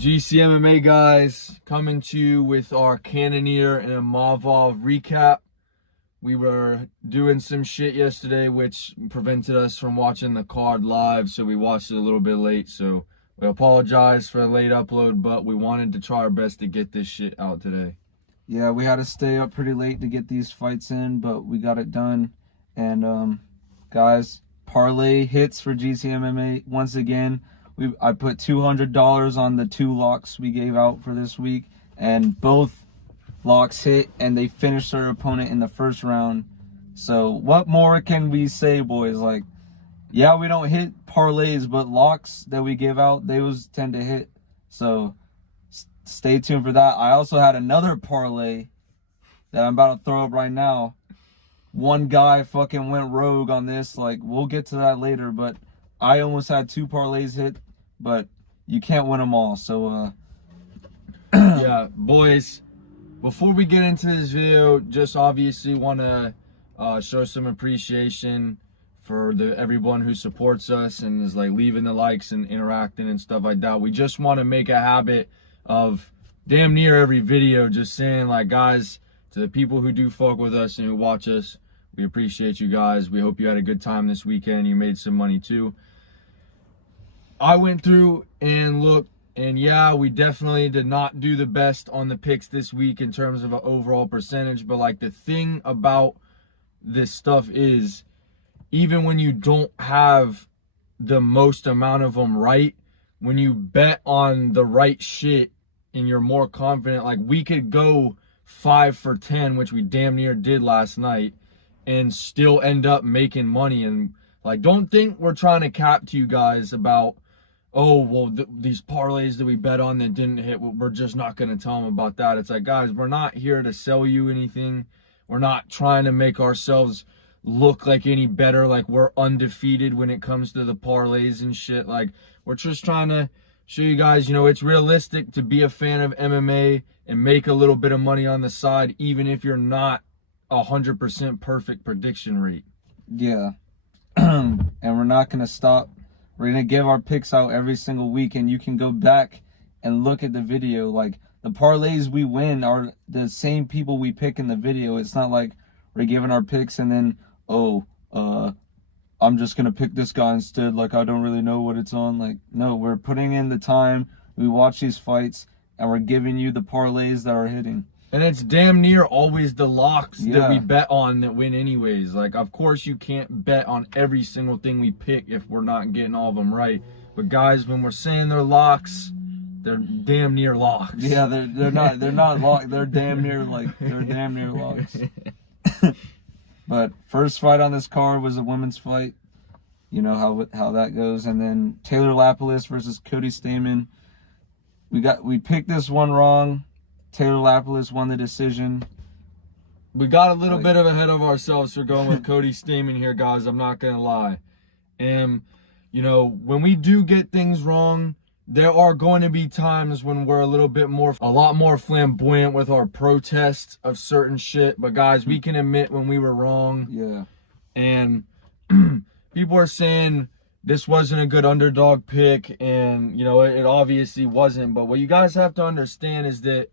GCMMA guys, coming to you with our Cannonier and Imavov recap. We were doing some shit yesterday which prevented us from watching the card live, so we watched it a little bit late. So we apologize for the late upload, but we wanted to try our best to get this shit out today. Yeah, we had to stay up pretty late to get these fights in, but we got it done. And guys, parlay hits for GCMMA once again. I put $200 on the 2 locks we gave out for this week, and both locks hit, and they finished their opponent in the first round. So what more can we say, boys? Like, yeah, we don't hit parlays, but locks that we give out, they tend to hit. So stay tuned for that. I also had another parlay that I'm about to throw up right now. One guy fucking went rogue on this. Like, we'll get to that later, but I almost had 2 parlays hit, but you can't win them all. So yeah, boys, before we get into this video, just obviously want to show some appreciation for everyone who supports us and is like leaving the likes and interacting and stuff like that. We just want to make a habit of damn near every video just saying, like, guys, to the people who do fuck with us and who watch us, we appreciate you guys. We hope you had a good time this weekend. You made some money too. I went through and looked, and yeah, we definitely did not do the best on the picks this week in terms of an overall percentage. But like, the thing about this stuff is, even when you don't have the most amount of them right, when you bet on the right shit and you're more confident, like we could go 5 for 10, which we damn near did last night, and still end up making money. And like, don't think we're trying to cap to you guys about, oh, well, these parlays that we bet on that didn't hit, we're just not going to tell them about that. It's like, guys, we're not here to sell you anything. We're not trying to make ourselves look like any better, like we're undefeated when it comes to the parlays and shit. Like, we're just trying to show you guys, you know, it's realistic to be a fan of MMA and make a little bit of money on the side, even if you're not 100% perfect prediction rate. yeah. And we're not going to stop. We're going to give our picks out every single week, and you can go back and look at the video. Like, the parlays we win are the same people we pick in the video. It's not like we're giving our picks and then, oh, I'm just going to pick this guy instead. Like, I don't really know what it's on. Like, no, we're putting in the time. We watch these fights, and we're giving you the parlays that are hitting. And it's damn near always the locks that we bet on that win anyways. Like, of course, you can't bet on every single thing we pick if we're not getting all of them right. But guys, when we're saying they're locks, they're damn near locks. Yeah, they're not locks. They're damn near locks. But first fight on this card was a women's fight. You know how that goes. And then Taylor Lapilus versus Cody Stamann. We picked this one wrong. Taylor Lapilus won the decision. We got a little bit ahead of ourselves for going with Cody Stamann here, guys. I'm not going to lie. And, you know, when we do get things wrong, there are going to be times when we're a lot more flamboyant with our protests of certain shit. But, guys, we can admit when we were wrong. Yeah. And people are saying this wasn't a good underdog pick. And, you know, it obviously wasn't. But what you guys have to understand is that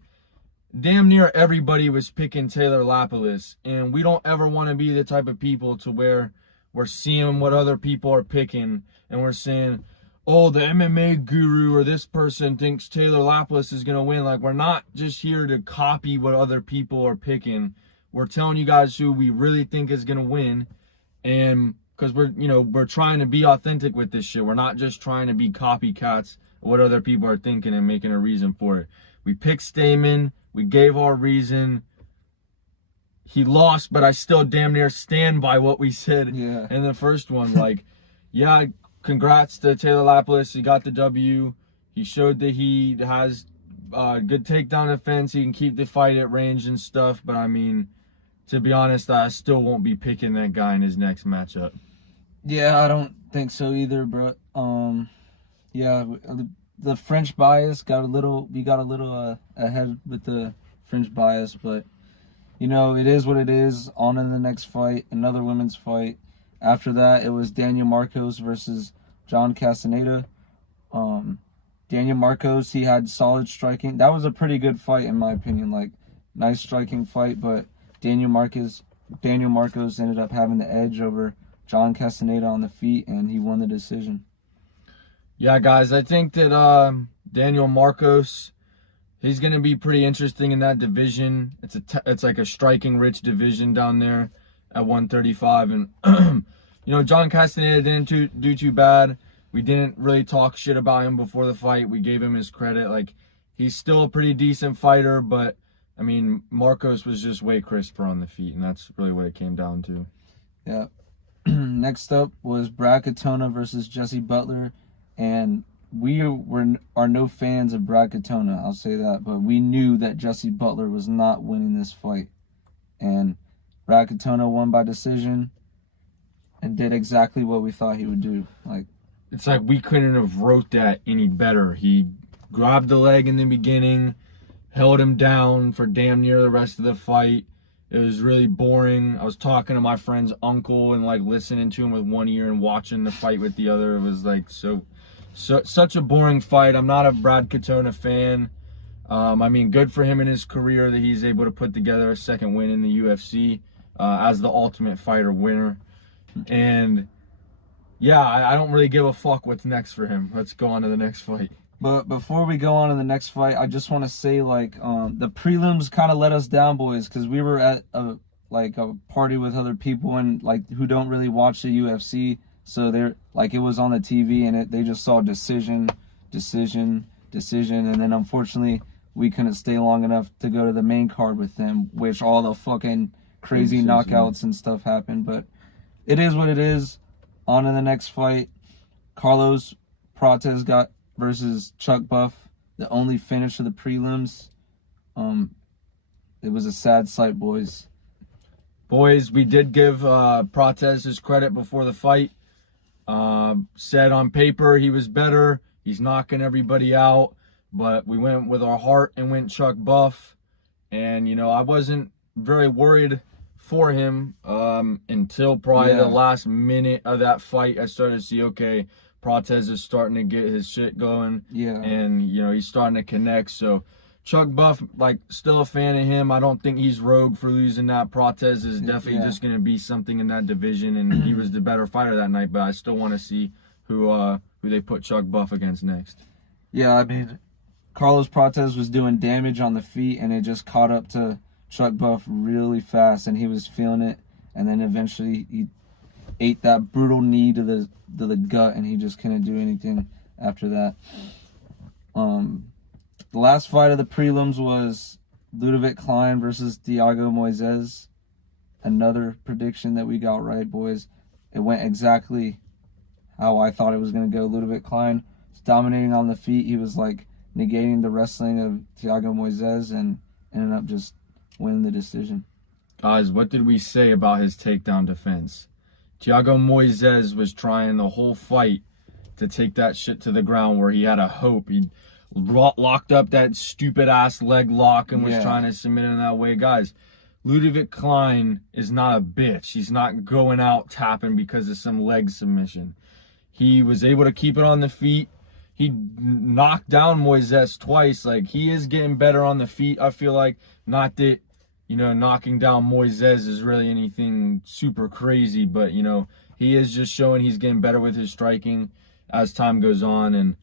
damn near everybody was picking Taylor Lapilus, and we don't ever want to be the type of people to where we're seeing what other people are picking and we're saying, oh, the MMA guru or this person thinks Taylor Lapilus is going to win. Like, we're not just here to copy what other people are picking. We're telling you guys who we really think is going to win, and because we're trying to be authentic with this shit. We're not just trying to be copycats of what other people are thinking and making a reason for it. We picked Stamann. We gave our reason. He lost, but I still damn near stand by what we said in the first one. Like, yeah, congrats to Taylor Lapilus. He got the W. He showed that he has good takedown defense. He can keep the fight at range and stuff. But, I mean, to be honest, I still won't be picking that guy in his next matchup. Yeah, I don't think so either, bro. Yeah, the French bias got a little ahead with the French bias, but you know, it is what it is. On in the next fight, another women's fight. After that, it was Daniel Marcos versus John Castaneda. Daniel Marcos, he had solid striking. That was a pretty good fight in my opinion. Like, nice striking fight, but Daniel Marcos ended up having the edge over John Castaneda on the feet, and he won the decision. Yeah, guys, I think that Daniel Marcos, he's going to be pretty interesting in that division. It's like a striking-rich division down there at 135. And, you know, John Castaneda didn't do too bad. We didn't really talk shit about him before the fight. We gave him his credit. Like, he's still a pretty decent fighter, but, I mean, Marcos was just way crisper on the feet, and that's really what it came down to. Yeah. Next up was Brad Katona versus Jesse Butler. And we are no fans of Brad Katona, I'll say that, but we knew that Jesse Butler was not winning this fight. And Brad Katona won by decision and did exactly what we thought he would do. It's like we couldn't have wrote that any better. He grabbed the leg in the beginning, held him down for damn near the rest of the fight. It was really boring. I was talking to my friend's uncle and like listening to him with one ear and watching the fight with the other. It was like such a boring fight. I'm not a Brad Katona fan. I mean, good for him in his career that he's able to put together a second win in the UFC as the Ultimate Fighter winner. And yeah, I don't really give a fuck what's next for him. Let's go on to the next fight. But before we go on to the next fight, I just want to say, like, the prelims kind of let us down, boys, because we were at a party with other people and like who don't really watch the UFC. So they're like, it was on the TV and they just saw decision, and then unfortunately we couldn't stay long enough to go to the main card with them, which all the fucking crazy knockouts and stuff happened. But it is what it is. On to the next fight, Carlos Prates got versus Chuck Buff, the only finish of the prelims. It was a sad sight, boys. Boys, we did give Prates his credit before the fight. Said on paper he was better. He's knocking everybody out. But we went with our heart and went Chuck Buff. And, you know, I wasn't very worried for him until probably the last minute of that fight. I started to see, okay, Prates is starting to get his shit going. Yeah. And, you know, he's starting to connect. So Chuck Buff, like, still a fan of him. I don't think he's rogue for losing that. Prates is definitely just going to be something in that division, and he was the better fighter that night, but I still want to see who they put Chuck Buff against next. Yeah, I mean, Carlos Prates was doing damage on the feet, and it just caught up to Chuck Buff really fast, and he was feeling it, and then eventually he ate that brutal knee to the gut, and he just couldn't do anything after that. The last fight of the prelims was Ludovic Klein versus Thiago Moises. Another prediction that we got right, boys. It went exactly how I thought it was going to go. Ludovic Klein was dominating on the feet. He was like negating the wrestling of Thiago Moises and ended up just winning the decision. Guys, what did we say about his takedown defense? Thiago Moises was trying the whole fight to take that shit to the ground where he had a hope. He locked up that stupid ass leg lock and was trying to submit it in that way. Guys, Ludovic Klein is not a bitch. He's not going out tapping because of some leg submission. He was able to keep it on the feet. He knocked down Moises twice. Like, he is getting better on the feet, I feel like. Not that, you know, knocking down Moises is really anything super crazy, but, you know, he is just showing he's getting better with his striking as time goes on, and,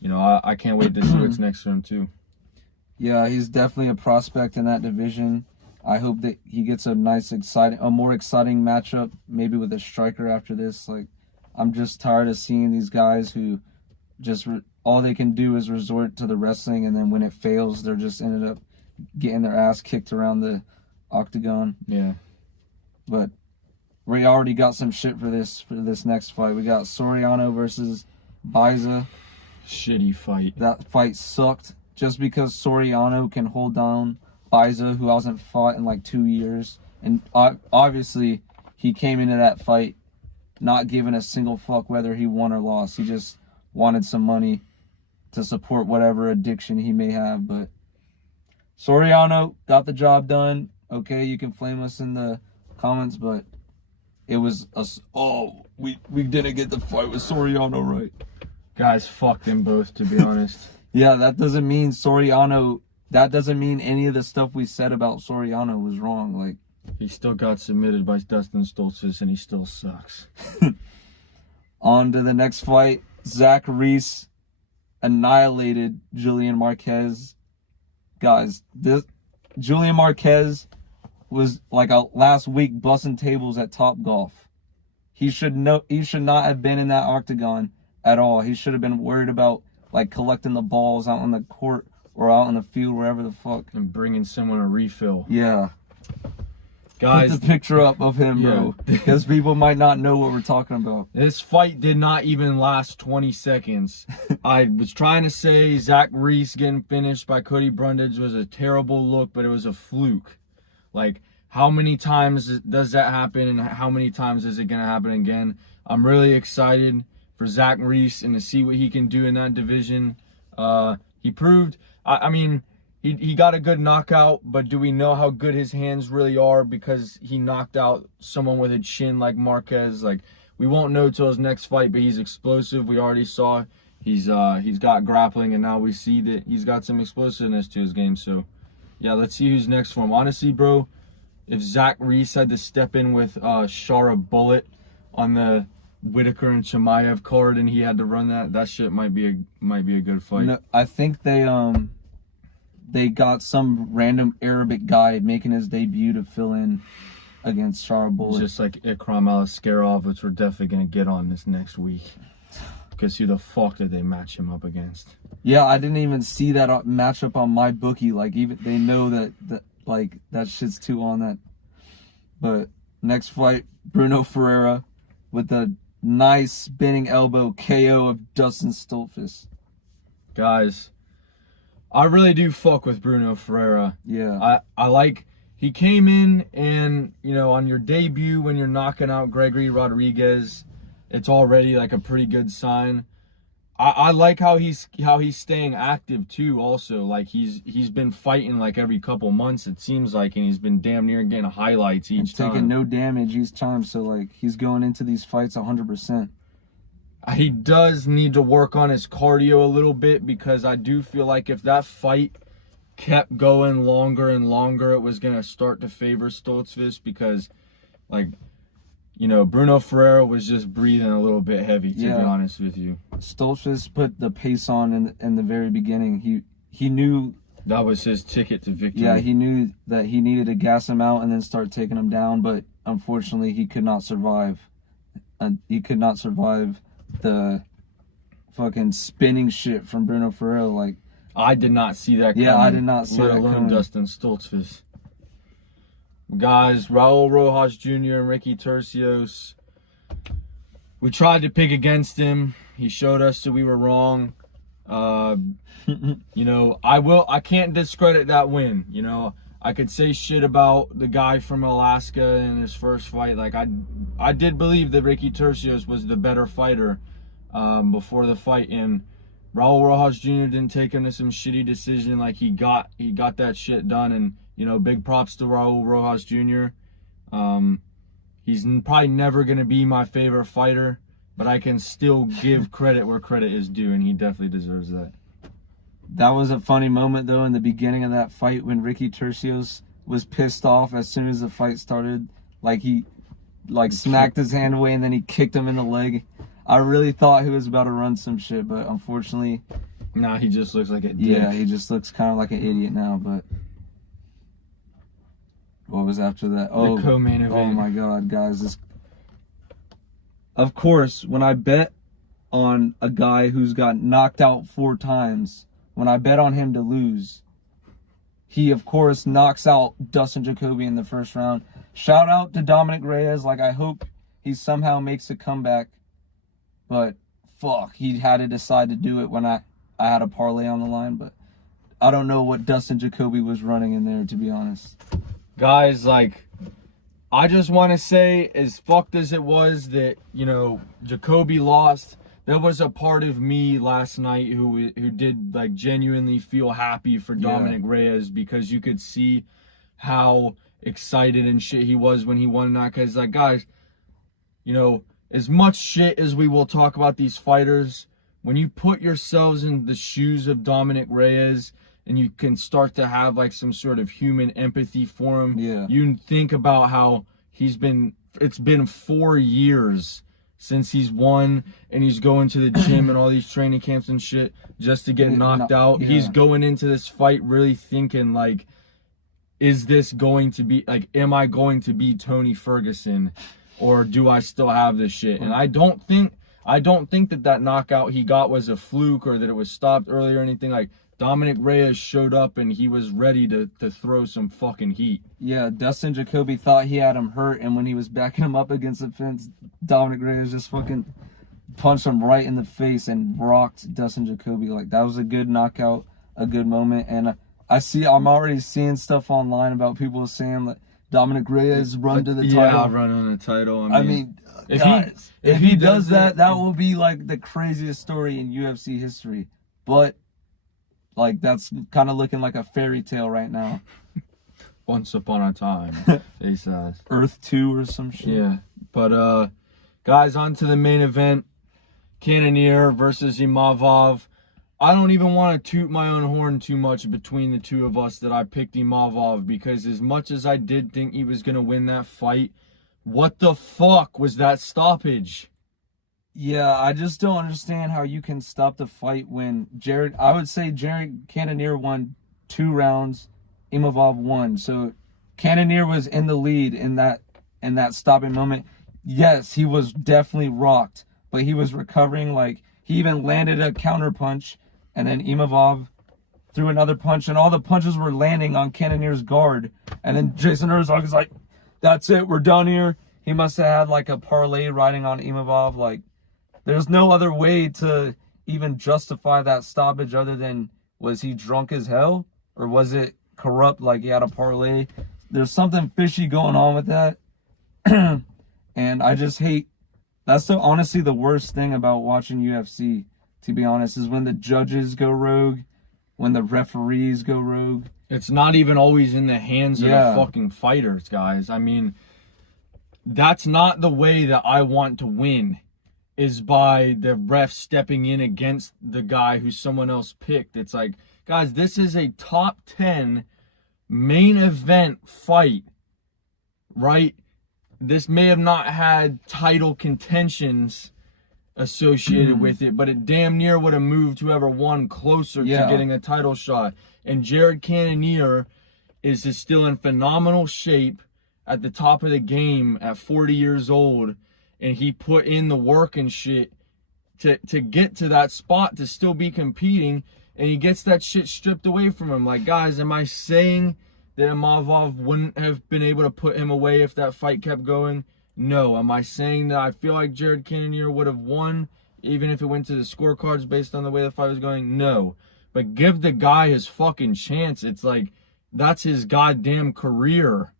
you know, I can't wait to see what's next for him, too. Yeah, he's definitely a prospect in that division. I hope that he gets a more exciting matchup, maybe with a striker after this. Like, I'm just tired of seeing these guys who just all they can do is resort to the wrestling, and then when it fails, they're just ended up getting their ass kicked around the octagon. Yeah. But we already got some shit for this next fight. We got Soriano versus Baiza. Shitty fight. That fight sucked just because Soriano can hold down Baiza, who hasn't fought in like 2 years. And obviously, he came into that fight not giving a single fuck whether he won or lost. He just wanted some money to support whatever addiction he may have. But Soriano got the job done. Okay, you can flame us in the comments, but it was we didn't get the fight with Soriano right. Guys, fuck them both, to be honest. Yeah, that doesn't mean Soriano. That doesn't mean any of the stuff we said about Soriano was wrong. Like, he still got submitted by Dustin Stoltzfus, and he still sucks. On to the next fight. Zach Reese annihilated Julian Marquez. Guys, this Julian Marquez was like a last week busting tables at Topgolf. He should not have been in that octagon at all. He should have been worried about like collecting the balls out on the court or out on the field, wherever the fuck. And bringing someone a refill. Yeah. Guys, put the picture up of him, bro, because people might not know what we're talking about. This fight did not even last 20 seconds. I was trying to say Zach Reese getting finished by Cody Brundage was a terrible look, but it was a fluke. Like, how many times does that happen, and how many times is it going to happen again? I'm really excited for Zach Reese and to see what he can do in that division. He proved, I mean, he got a good knockout, but do we know how good his hands really are because he knocked out someone with a chin like Marquez? Like, we won't know till his next fight, but he's explosive. We already saw he's got grappling, and now we see that he's got some explosiveness to his game. So, yeah, let's see who's next for him. Honestly, bro, if Zach Reese had to step in with Shara Bullet on the Whitaker and Chimaev card, and he had to run that shit might be a good fight. No, I think they got some random Arabic guy making his debut to fill in against Shara Bullet. Just like Ikram Alaskarov, which we're definitely going to get on this next week. Because who the fuck did they match him up against? Yeah, I didn't even see that matchup on my bookie. Like, even they know that like that shit's too on that. But next fight, Bruno Ferreira with the nice spinning elbow KO of Dustin Stoltzfus. Guys, I really do fuck with Bruno Ferreira. Yeah. I like, he came in and, you know, on your debut when you're knocking out Gregory Rodriguez, it's already like a pretty good sign. I like how he's staying active too also. Like he's been fighting like every couple months it seems like, and he's been damn near getting highlights each time. Taking no damage each time, so like he's going into these fights 100%. He does need to work on his cardio a little bit, because I do feel like if that fight kept going longer and longer, it was going to start to favor Stoltzfus, because, like, you know, Bruno Ferreira was just breathing a little bit heavy, to be honest with you. Stoltzfus put the pace on in the very beginning. He knew that was his ticket to victory. Yeah, he knew that he needed to gas him out and then start taking him down, but unfortunately he could not survive. He could not survive the fucking spinning shit from Bruno Ferreira. Like, I did not see that coming. Yeah, I did not see that coming. Let alone Dustin Stoltzfus. Guys, Raul Rojas Jr. and Ricky Tercios. We tried to pick against him. He showed us that we were wrong. You know, I can't discredit that win. You know, I could say shit about the guy from Alaska in his first fight. Like, I did believe that Ricky Tercios was the better fighter before the fight, and Raul Rojas Jr. didn't take him to some shitty decision. Like, he got that shit done, and, you know, big props to Raul Rojas Jr. He's probably never going to be my favorite fighter, but I can still give credit where credit is due, and he definitely deserves that. That was a funny moment, though, in the beginning of that fight when Ricky Tercios was pissed off as soon as the fight started. Like, he smacked his hand away and then he kicked him in the leg. I really thought he was about to run some shit, but unfortunately... Nah, he just looks like a dick. Yeah, he just looks kind of like an idiot now, but... What was after that? Oh, the co-main event. Oh my god, guys. Of course, when I bet on a guy who's got knocked out 4 times, when I bet on him to lose, he, of course, knocks out Dustin Jacoby in the first round. Shout out to Dominic Reyes. Like, I hope he somehow makes a comeback. But, fuck, he had to decide to do it when I had a parlay on the line. But I don't know what Dustin Jacoby was running in there, to be honest. Guys, like, I just want to say, as fucked as it was that, you know, Jacoby lost, there was a part of me last night who did, like, genuinely feel happy for Dominic Reyes, because you could see how excited and shit he was when he won that. Because, like, guys, you know, as much shit as we will talk about these fighters, when you put yourselves in the shoes of Dominic Reyes and you can start to have like some sort of human empathy for him, you think about how it's been 4 years since he's won, and he's going to the gym and all these training camps and shit just to get knocked out. He's going into this fight really thinking like, is this going to be like, am I going to be Tony Ferguson, or do I still have this shit? And I don't think that knockout he got was a fluke, or that it was stopped early or anything. Like, Dominic Reyes showed up and he was ready to throw some fucking heat. Yeah, Dustin Jacoby thought he had him hurt, and when he was backing him up against the fence, Dominic Reyes just fucking punched him right in the face and rocked Dustin Jacoby. Like, that was a good knockout, a good moment. And I'm already seeing stuff online about people saying that Dominic Reyes run to the title. Yeah, run on the title. I mean, if he does that, that will be like the craziest story in UFC history. But like, that's kind of looking like a fairy tale right now. Once upon a time, they said. Earth 2 or some shit. Yeah. But guys, on to the main event. Cannonier versus Imavov. I don't even want to toot my own horn too much between the two of us that I picked Imavov, because as much as I did think he was going to win that fight, what the fuck was that stoppage? Yeah, I just don't understand how you can stop the fight when I would say Jared Cannonier won 2 rounds, Imavov won. So Cannonier was in the lead in that stopping moment. Yes, he was definitely rocked, but he was recovering. Like, he even landed a counter punch, and then Imavov threw another punch, and all the punches were landing on Cannonier's guard. And then Jason Herzog is like, that's it, we're done here. He must have had like a parlay riding on Imavov. Like, there's no other way to even justify that stoppage other than, was he drunk as hell? Or was it corrupt, like he had a parlay? There's something fishy going on with that. And I just hate, that's honestly the worst thing about watching UFC, to be honest, is when the judges go rogue, when the referees go rogue. It's not even always in the hands of the fucking fighters, guys. I mean, that's not the way that I want to win, is by the ref stepping in against the guy who someone else picked. It's like, guys, this is a top 10 main event fight, right? This may have not had title contentions associated with it, but it damn near would have moved whoever won closer to getting a title shot. And Jared Cannonier is still in phenomenal shape at the top of the game at 40 years old. And he put in the work and shit to get to that spot, to still be competing, and he gets that shit stripped away from him. Like, guys, am I saying that Imavov wouldn't have been able to put him away if that fight kept going? No. Am I saying that I feel like Jared Cannonier would have won even if it went to the scorecards based on the way the fight was going? No. But give the guy his fucking chance. It's like, that's his goddamn career.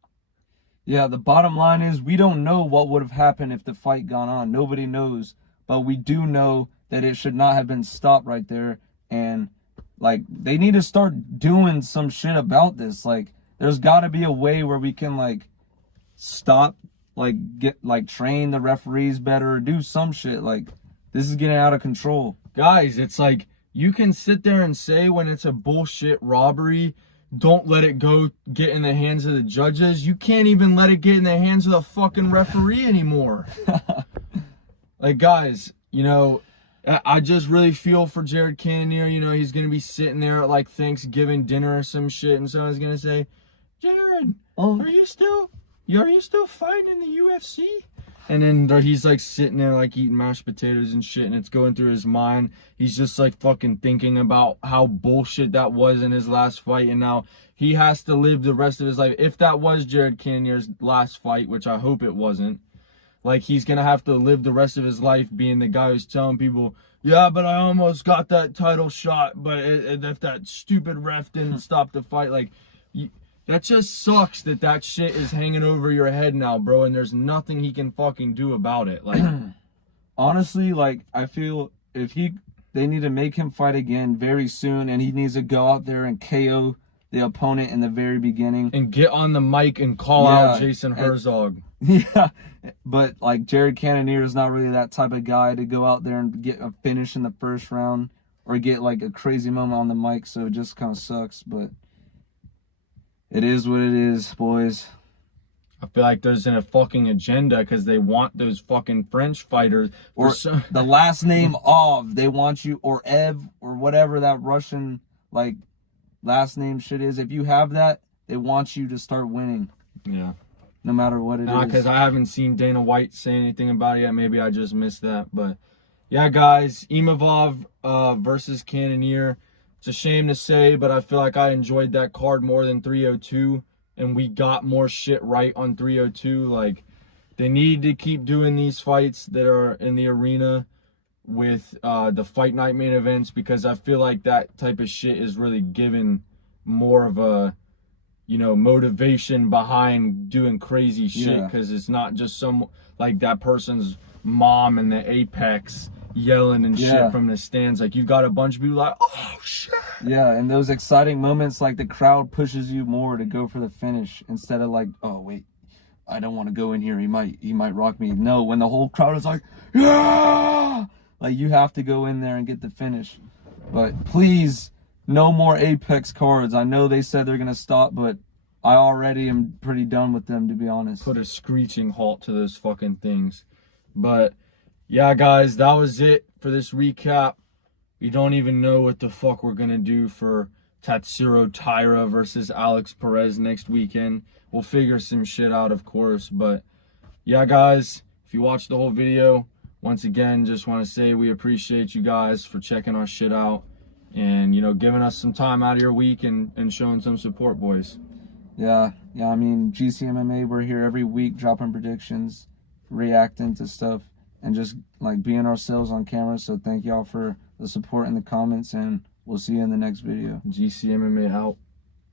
Yeah, the bottom line is, we don't know what would have happened if the fight gone on. Nobody knows. But we do know that it should not have been stopped right there. And, like, they need to start doing some shit about this. Like, there's got to be a way where we can, like, stop, like, train the referees better, or do some shit. Like, this is getting out of control. Guys, it's like, you can sit there and say when it's a bullshit robbery, don't let it go get in the hands of the judges. You can't even let it get in the hands of the fucking referee anymore. Like, guys, you know, I just really feel for Jared Cannonier. You know, he's going to be sitting there at like Thanksgiving dinner or some shit, and someone's going to say, Jared, are you still fighting in the UFC? And then he's like sitting there like eating mashed potatoes and shit, and it's going through his mind. He's just like fucking thinking about how bullshit that was in his last fight, and now he has to live the rest of his life. If that was Jared Cannonier's last fight, which I hope it wasn't, like, he's gonna have to live the rest of his life being the guy who's telling people, yeah, but I almost got that title shot, but if that stupid ref didn't stop the fight, like, that just sucks that shit is hanging over your head now, bro, and there's nothing he can fucking do about it. Like, honestly, like, I feel they need to make him fight again very soon, and he needs to go out there and KO the opponent in the very beginning. And get on the mic and call out Jason Herzog. Yeah, but like Jared Cannonier is not really that type of guy to go out there and get a finish in the first round or get like a crazy moment on the mic, so it just kind of sucks, but it is what it is, boys. I feel like there's a fucking agenda because they want those fucking French fighters. Or the last name of, they want you, or Ev, or whatever that Russian, like, last name shit is. If you have that, they want you to start winning. Yeah. No matter what it is. Because I haven't seen Dana White say anything about it yet. Maybe I just missed that. But, yeah, guys, Imavov versus Cannonier. It's a shame to say, but I feel like I enjoyed that card more than 302. And we got more shit right on 302. Like, they need to keep doing these fights that are in the arena with the fight night main events, because I feel like that type of shit is really given more of a, you know, motivation behind doing crazy shit, because it's not just some, like, that person's mom in the Apex yelling and shit from the stands. Like, you got a bunch of people like, oh shit. Yeah, and those exciting moments, like, the crowd pushes you more to go for the finish instead of like, oh wait, I don't want to go in here, he might rock me. No, when the whole crowd is like, yeah, like, you have to go in there and get the finish. But please, no more Apex cards. I know they said they're gonna stop, but I already am pretty done with them, to be honest. Put a screeching halt to those fucking things. But yeah, guys, that was it for this recap. We don't even know what the fuck we're gonna do for Tatsuro Taira versus Alex Perez next weekend. We'll figure some shit out, of course. But yeah, guys, if you watched the whole video, once again, just want to say we appreciate you guys for checking our shit out and, you know, giving us some time out of your week and showing some support, boys. Yeah, I mean, GCMMA, we're here every week dropping predictions, reacting to stuff, and just, like, being ourselves on camera. So thank y'all for the support in the comments, and we'll see you in the next video. GCMMA out.